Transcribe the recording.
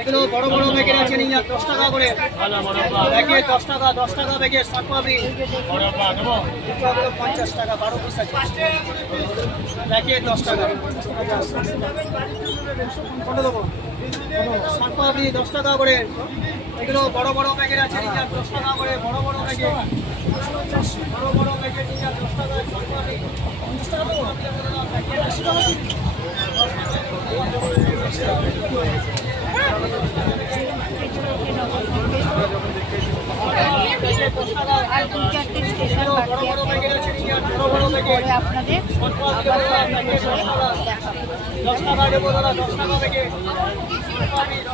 এগুলো বড় বড় ব্যাগের আছে নিয়ে 10 টাকা করে ব্যাগে 10 টাকা ব্যাগে শাকপাবড়ি 50 টাকা 12 পিস আছে ব্যাগে 10 টাকা কত দেবো শাকপাবড়ি 10 টাকা করে এগুলো বড় বড় ব্যাগের আছে নিয়ে 10 টাকা করে বড় বড় ব্যাগে নিয়ে 10 টাকা শাকপাবড়ি 50 টাকা দেবো ব্যাগে 10 টাকা আর 2-4টে স্টেশন বাকি আছে আপনাদের আবার